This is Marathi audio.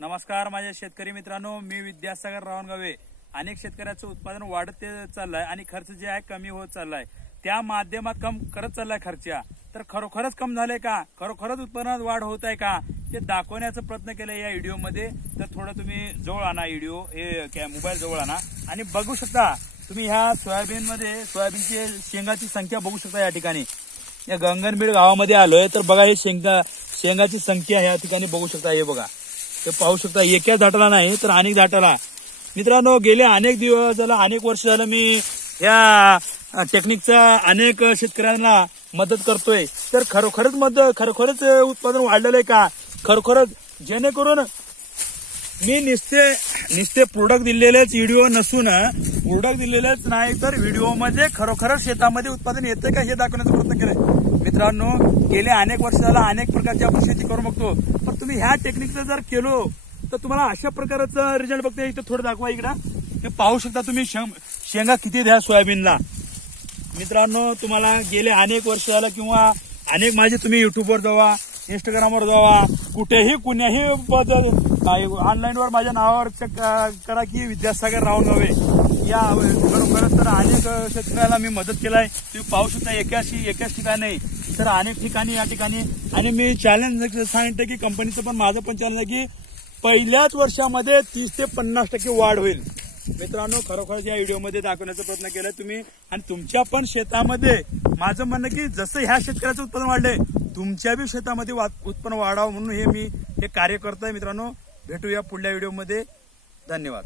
नमस्कार माझ्या शेतकरी मित्रांनो, मी विद्यासागर रावणगावे। अनेक शेतकऱ्यांचं उत्पादन वाढत चाललंय आणि खर्च जे आहे कमी होत चाललाय। त्या माध्यमात कम करत चाललाय खर्चा, तर खरोखरच कम झाले का, खरोखरच उत्पन्नात वाढ होत आहे का, ते दाखवण्याचा प्रयत्न केला या व्हिडिओ मध्ये। तर थोडं तुम्ही जवळ आणा व्हिडिओ, हे मोबाईल जवळ आणा आणि बघू शकता तुम्ही ह्या सोयाबीनची शेंगाची संख्या बघू शकता। या ठिकाणी या गंगनबीड गावामध्ये आलोय, तर बघा हे शेंगाची संख्या या ठिकाणी बघू शकता। हे बघा, ते पाहू शकता, एकाच झाटाला नाही तर अनेक झाटाला। मित्रांनो, गेले अनेक दिवस झालं, अनेक वर्ष झालं मी या टेक्निकचा अनेक शेतकऱ्यांना मदत करतोय। तर खरोखरच उत्पादन वाढलेलं आहे का, खरोखरच, जेणेकरून मी निस्ते प्रोडक्ट दिलेलेच व्हिडिओ नसून, प्रोडक्ट दिलेलेच नाही तर व्हिडिओ मध्ये खरोखरच शेतामध्ये उत्पादन येते का हे दाखवण्याचा प्रयत्न केलाय। मित्रांनो, गेले अनेक वर्ष झालं अनेक प्रकारची आपण शेती करू बघतो, पण तुम्ही ह्या टेक्निकचं जर केलो तर तुम्हाला अशा प्रकारचा रिझल्ट बघता येईल। थोडं दाखवा इकडं, हे पाहू शकता तुम्ही शेंगा किती द्या सोयाबीनला। मित्रांनो, तुम्हाला गेले अनेक वर्ष झालं किंवा अनेक माझे तुम्ही युट्यूबवर जावा, इंस्टाग्रामवर जावा, कुठेही ऑनलाईनवर माझ्या नावावर चेक करा की विद्यासागर रावणगावे। या खरोखरच तर अनेक शेतकऱ्याला मी मदत केलाय। तुम्ही पाहू शकता, एकाच ठिकाणी नाही तर अनेक ठिकाणी या ठिकाणी। आणि मी चॅलेंज सांगते की कंपनीचं पण माझं पण चॅलेंज आहे की पहिल्याच वर्षामध्ये 30 ते 50% वाढ होईल। मित्रांनो, खरोखरच या व्हिडिओमध्ये दाखवण्याचा प्रयत्न केलाय तुम्ही, आणि तुमच्या पण शेतामध्ये माझं म्हणणं की जसं ह्या शेतकऱ्याचं उत्पन्न वाढलंय, तुमच्या बी शेतामध्ये उत्पन्न वाढावं म्हणून हे कार्य करतोय। मित्रांनो, भेटूया पुढल्या व्हिडिओमध्ये। धन्यवाद।